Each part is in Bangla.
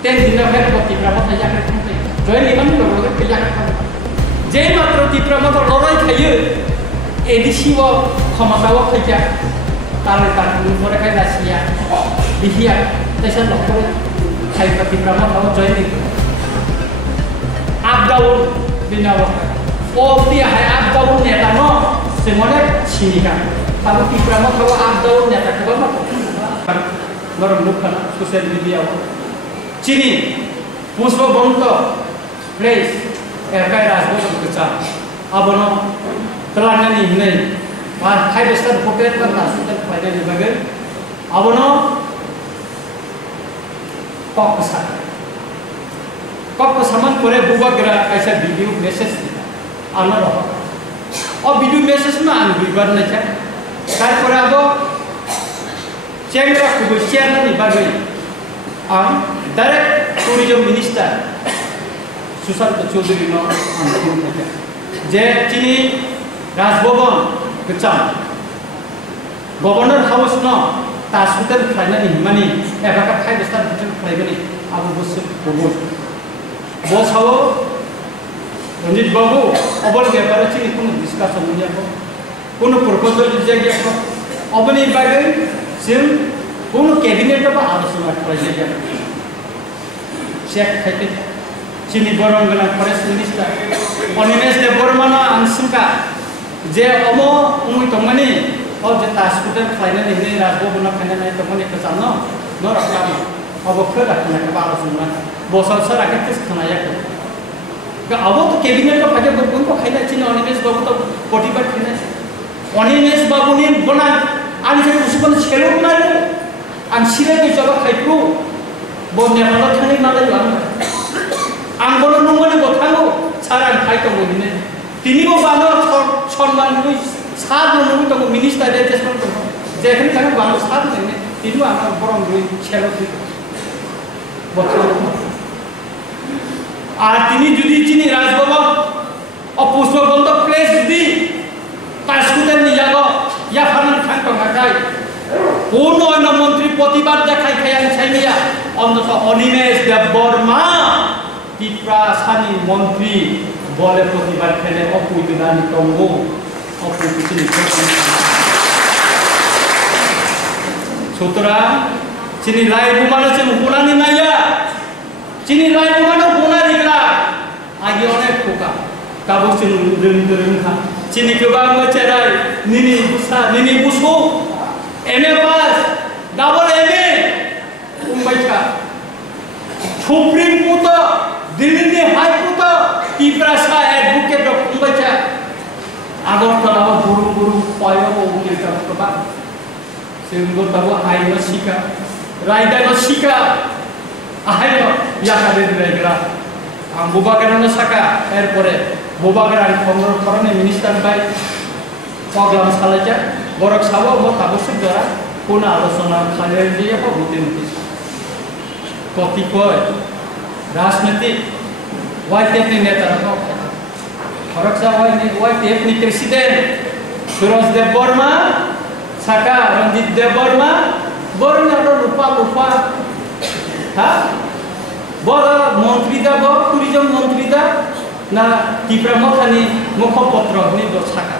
ten dinamik boti berapa saja kerja. Join lima ni lorong kerja kerja. Jadi matro tipra matro lorong kerja. Edisi wa khamata wa kerja. Tarik mereka Asia. Dihia. Saya doktor. Saya tipra matro join ni. Abdaul binawa. Oh dia hai abdaul ni tano. Semuanya sini kan. Tapi tipra matro abdaul ni tak kau matro. Orang bukan sosial media. Cini, Puspa Bonto, place, Erkai Rasbokan Kecam, Abono, Telangani ini, Hai besar poket kan sudah pada di bagian, Abono, Kok kesamaan kore buat gerak kaisa video message, anu loh, oh video message mana anu biar nanti, kalau kore abo, cendera kebucian ni bagian, direct tourism minister Susanto Choudhury no je chini Rajbhavan Kecam Governor House no tasutan khaina ni mani ebaka khai bestar bitan khaibani abu bus bos hawo Ranjit Babu obol ge bara chini kono discussion ni ako kono proposal jage ako obani bagai sim kono cabinet ba alosona khaija Syekh Khaiti Sini borong gana forest minister Onimes de bormana ansungka je omo umui tongmani o je taskuter final ini rasbo buna final ini tongmani kesano no rakam abo khada kana ka balo sunna bosal sara ka tis khana ya ka abo to cabinet ka phaje bun ko khaila chini Onimes babu to potibat khina Onimes babu ni bona ani se usban chelo na an sire ke jaba khaipu bonnya malah thani malah yuang anggono nungone bothango saran khai to mone tini go bano সম্মান কই সাদ নবি তো মিনিস্টার রেজিস্ট্রেশন তো যেখানে থাকে বানো সাদ নেই তিনু আমার বরং দুই ছেলে বছর আর তিনি যদি চিনি রাজভবন অপুষ্পবন্ত প্লেস যদি কাশকুদের নিয়াগো ইয়া ফানান খান তো গায় কোন অন্য মন্ত্রী প্রতিবাদ দেখাই খায়ান ছাইমিয়া অন্তত অনিমেষ দেববর্মা ত্রিপুরা সানি মন্ত্রী বলে প্রতিবাদ খেলে অপুইদানি তঙ্গু অপুইচিনি সুতরাং চিনি লাই বুমানো চেন বুনানি নাইয়া চিনি লাই বুমানো বুনারিগলা আগে অনেক পোকা কাবু চিনি দরিংখা চিনি গোবাং চেরাই নিনি বুসু এমএ পাস ডাবল এমএ উম্বাইকা supreme court Delhi high court Tripura advocate উম্বাইকা আগরতলা গুরু গুরু পয়ব উকিল কাবা সেগুলো তাবো আইন শিকা রাইডার শিকা আইন ইয়াকাদের রাইগরা বুবাগারানো সাকা এরপরে বুবাগারান খন্দর করণে মিনিস্টার বাই প্রোগ্রাম চালাইছে বরক সাবো তাবসিক দ্বারা কোন আলোচনা খালের দিয়ে হতে হতে কতিপয় রাজনৈতিক ওয়াইটেপনি নেতারা ফরক সাহেব ওয়াইটেপনি প্রেসিডেন্ট সুরজ দেব বর্মা সাকা রঞ্জিত দেব বর্মা বর্ণার রূপা হ্যাঁ বড় মন্ত্রীদা টুরিজম মন্ত্রীদা না ত্রিপুরা মখানি মুখপত্র সাকা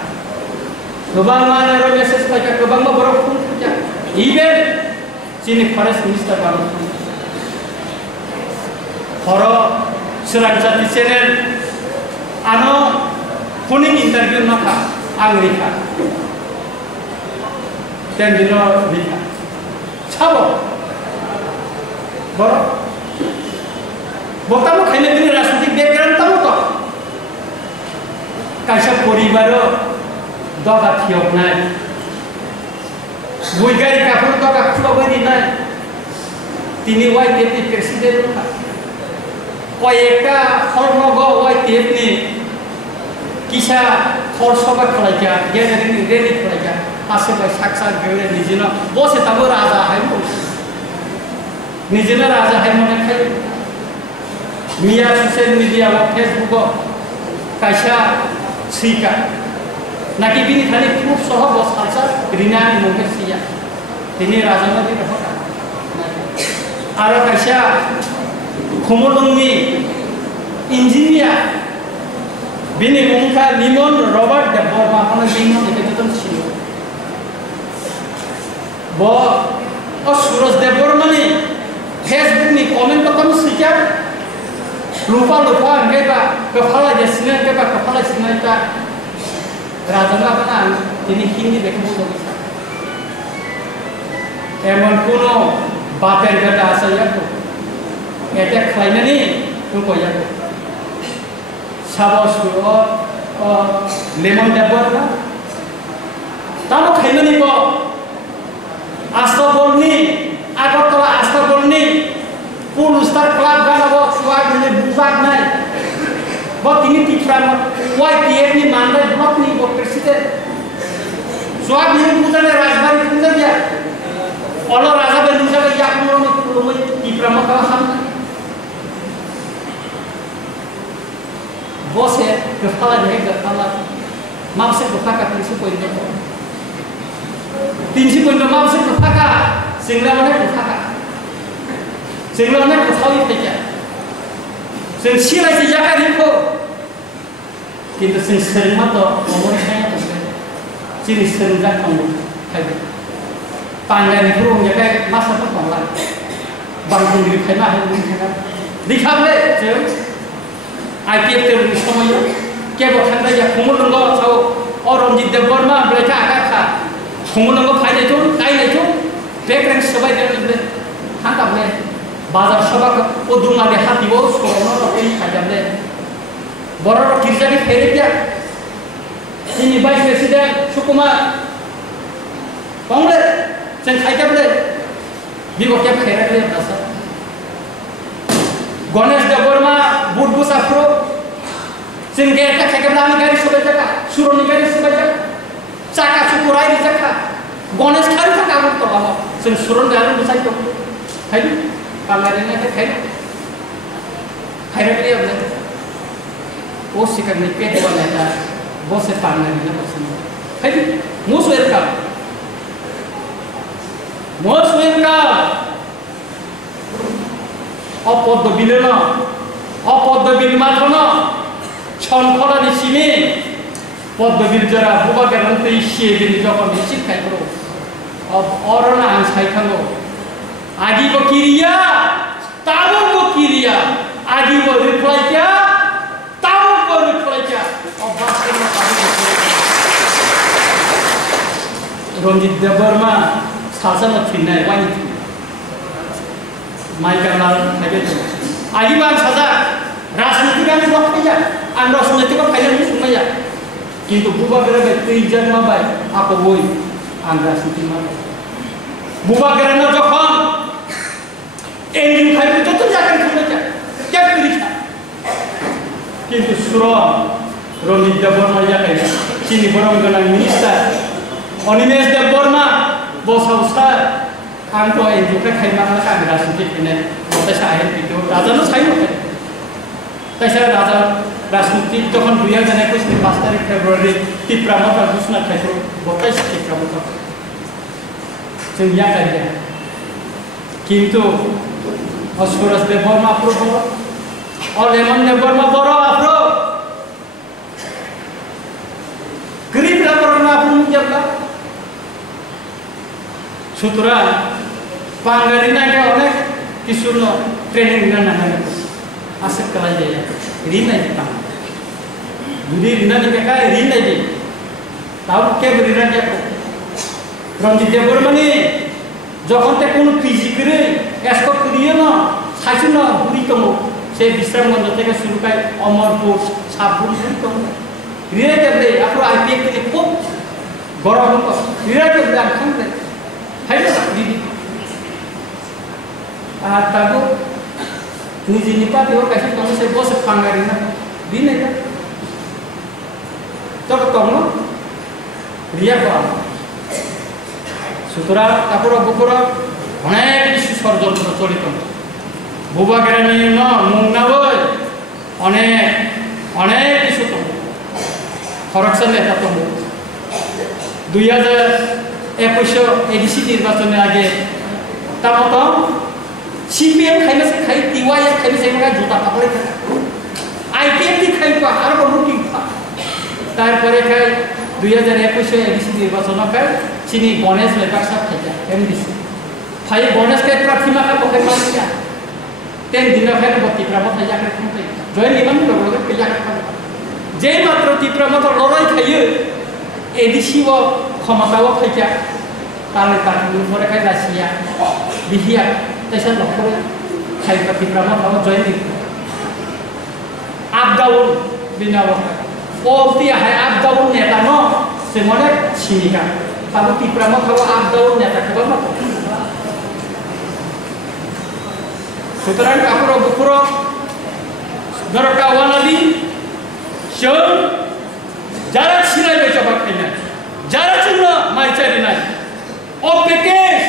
गोबां माने मेसेज फैका गोबां बरफ फैका इभेन चिनि फरेस्ट मिनिस्टार बानो हर सोरांजाति चेनेल आनो फुनिं इंटरभिउ नखा आं रिखा तेन दिनो रिखा साबो बर बतामो खाइले दिनि राजनीतिक बैकग्राउंड तामो तो कायसा परिबारो दगा थियकनाय बৈজ্ঞানিকफोर दगा खुलाबोदिनाय तिनि वाइटेपनि प्रेसिडेन्ट कयेकटा खर्मग वाइटेपनि किसा खरसभा खालायगा गेजेरिं रेडि खालायगा आसेबाय साक्सा गेले निजिनो बसे ताबो राजा हायमो निजिनो राजा हायमोने खाय मिया ससियेल मिडिया वा फेसबुक कायसा सिका नाकि बिनि खाली प्रुफ सह बस खालसा रिनानि मुखे सिया तिनि राजानो दि रहा आरो कायसा Khumulungni engineer bini mungka Limon Robert Deborma hono Limon eketon chilo bo o Suraj Deborma ni Facebook ni comment ko kam sikya lupa ngeba kepala jasna keba kepala sinai ta rajana bana তিনি হিন্দি দেখে বুঝতে পারছেন এমন কোন বাপের বেটা আছে ইয়াকো এটা খাইনানি তো ইয়াকো সাবস ও লেমন দেবর না তাও খাইনানি কো আস্তা বলনি আগরতলা আস্তা বলনি পুল স্টার ক্লাব গানাবো সুয়াগ মানে বুজাক নাই bo তিনি টিফ্রাম ওয়াই পিএম নি মানদাই ব্লক নি বো president soal ini bukan raja itu saja. Kalau raja Indonesia yang mau di pramukaan, bos ya kepala dia kepala, maksud kepala prinsip poin itu. Prinsip poin itu maksud kepala, sehingga mana kepala, sehingga mana kepala itu saja. Sehingga saja kan itu, kita sering mata orang saya Sini senjata kamu, pangai ni burung ya kayak masa tu panggilan, bangun diri kena hari ini kena, dikap le, cewek, IPF terus semua ya, kaya bukan saja, kamu nunggu tahu orang di Deborah mah mereka agak, kamu nunggu kaya itu, background sebaik dia tu, hantar le, bazar sebab udung ada hati bos, korona tapi kaya le, boror kerja ni ferry dia. Ini Vice President Sukumar Congress sen khaika bole bigo kya khaira kare apna Ganesh Deborma budbu safro sen geta khaika bole gari sobai jaka suroni gari sobai jaka chaka sukurai ni jaka Ganesh khari ka kamu to baba sen suron garu busai to khai kalare ne khaira kare apna o sikar ne pe wala ta बहुत से पार्टनर हैं पसंद है कि मोस्ट वेलकम अपद बिले ना अपद बिल मात्र ना छनखला निशिमे पद बिल जरा बुबा करते इसे बिल जब निश्चित खाई करो अब और ना अंशाई खानो आगे को किरिया ताबों को किरिया आगे को रिप्लाई क्या ताबों को रिप्लाई क्या Ronjit Deborma salsa thina wani mai karnal thake agi ban saja rajniti kan blok aja and rajniti ko phailan ni sumaya kintu buba gera tei janma bai apo boi and rajniti ma buba gera na jokhon engine phailu joto jakan sumaya kya pirikha kintu suro Ronjit Deborma ya kaina chini borong ganang minister Onimes Deborma bos hausa kanto engine ka khaima ka ka rajniti ne bota sahen itu raja no sai no তাইসা রাজা রাজনীতি যখন 2021 5 তারিখ ফেব্রুয়ারি তীব্রমতা ঘোষণা খাইতো বতাই তীব্রমতা जों या गारिया কিন্তু অসুরাজ দেববর্মা আপ্রো অলেমন দেববর্মা বড় আপ্রো গরিব দেববর্মা আপ্রো মুজবলা সুতরাং বাঙালি নাকি অনেক কিছু ট্রেনিং না না asal kelai dia, rina kita. Jadi rina ni mereka rina je. Tahu ke rina dia? Ronjit Deborma ni, যখন তে কোনো পিজি করে এসকট করিয়ে না, সাইজু না বুড়ি কম, সেই বিশ্রামগঞ্জ থেকে শুরু করে অমরপুর, সাতপুর বুড়ি কম। রিনা কেবলে, আপনার আইপিএফ থেকে খুব গরম হতো। রিনা কেবলে আখান দেয়, হাইলো না দিদি। আর তারপর Niji nipa tiwa kasih kamu saya bos panggarina, bina kan? Coba kamu lihat kau. Sutra tapura bukura, onek isu sorjon tercoli kamu. Buba kerana ni no, mungna boy, onek isu kamu. Correction lehta kamu. 2021 edisi निर्वाचन में आगे, तब CPM खाई ना से खाई, TY खाई सेम सेम का जूता पकड़े थे आईपीएल दिखाई को आर बुकिंग था तार परे खाय 2021 एमडीसी निर्वाचन खाय चिनी गणेश लेपाक साथ था एमडीसी फाइ गणेश के प्रार्थी माखा पकड़ मारिया तेन दिन खाय बतिप्राम था जाके थमते जय निमन लोग के जाके जे मात्र तिप्राम तो लड़ाई खायो एडीसी वो क्षमताओ खाया ताले ताले परे खाय रासिया बिहिया तैसा लखरे खाय तिप्राम था जय नि आप डाउन बिना वखा ओती है आप डाउन नेता न से मने छिनिका ताबो तिप्राम था आप डाउन नेता के बाबा সুতরাং কাপড় বুকুর দরকা ওয়ানাদি সব যারা ছিনাই বেচা বাকি নাই যারা জন্য মাইচারি নাই ও প্যাকেজ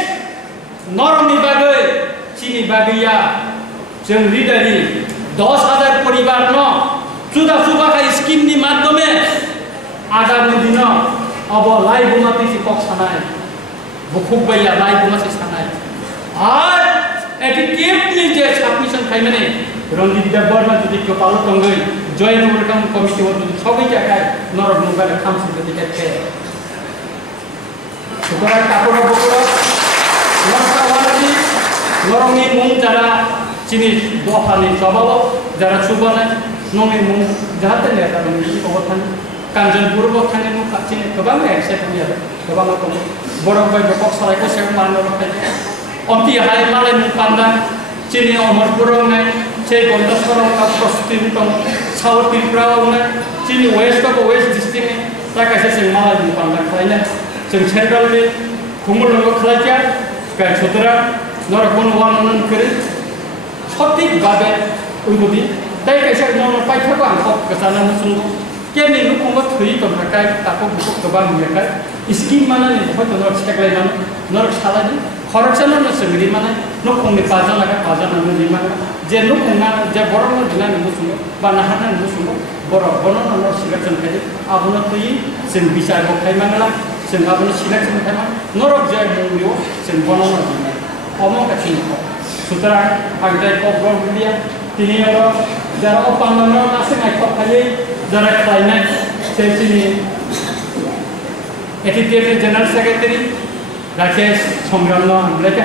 নরমনি বাগে চিনি বাগিয়া जों লিডারি 10,000 পরিবার ন সুদা সুবাকা স্কিমনি মাধ্যমে আগামী দিন অব লাই বুমাতি পক সানাই বুকুব বাইয়া লাই বুমাতি সানাই আর এটি কেপনি যে সাবমিশন খাই মানে রঞ্জিত দেববর্মা যদি কেউ পালো তঙ্গই জয় নগরকাম কমিটি যদি সবাই জায়গায় নরক নৌকারে খামছি যদি দেখে সুতরাং কাপড় বকড় নরকাওয়ালি নরংনি মুং যারা চিনি দফানি স্বভাব যারা সুবানায় নংনি মুং যাহাতে নেতা নংনি অবস্থান কাঞ্চনপুর বখানে মুখ চিনি গোबां একসাথে নিয়ে গোबां রকম বড় বাই বকক সরাইকে সেও মানো রাখাই অতি হাই মালাই মুপান্দা চিনি অমরপুরং নাই সেই গন্ডাসরং কা প্রস্তুতি তং সাউথ ত্রিপুরাও নাই চিনি ওয়েস্ট অফ ওয়েস্ট ডিস্ট্রিক্ট তাকাইছে जों মালাই মুপান্দা খাইনা जों सेन्ट्रलनि खुमुलंग खालायया गाय छतरा नरकन वानन करे सঠিক ভাবে উইবদি তাই কাইছে নন পাইথাকো আং কক গসানা মুসুং কেনি নুকুঙ্গ থুই তো থাকায় তাকো বুক গোबां মেকার স্কিম মানানি হয়তো নর সেকলাইমান নর সালাদি খরচানো নসমিরি মানে নুকুংনি পাজন লাগা পাজন ননি মানে যে নুকুংনা যে বড় দিনা মুসুং বা নাহানা মুসুং বড় বনন নর সিলেকশন খাই আবুন তুই जों বিচার বখাই মানলা जों आबुन सिलेक्शन खालाम नरक जय मुंगियो जों बनना दिनाय अमक काथिन सुतरां आं जाय प्रग्राम दिया तिनियाव जारा अपानन नासे नायख खालि जारा खालायनाय सेसिनि एटिटिएड जनरल सेक्रेटारि राकेश संग्राम न आंलायके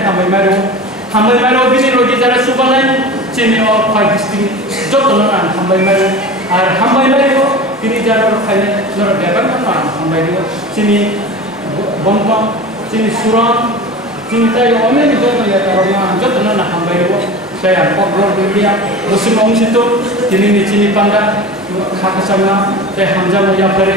हामबायमारो बिनि रोगि जारा सुबानाय चिनि अ फाइभ डिस्ट्रिक्ट जतन आं हामबायमारो आरो हामबायमारो तिनि जारा खालायनाय नर देबान आं हामबायमारो चिनि बंपम चिनि सुरन चिनि ताय अनेक जतन या कारना जतन ना हामबायरो saya program dia musim ong situ चिनि पांडा खाकसाना ते हमजा मोया फरे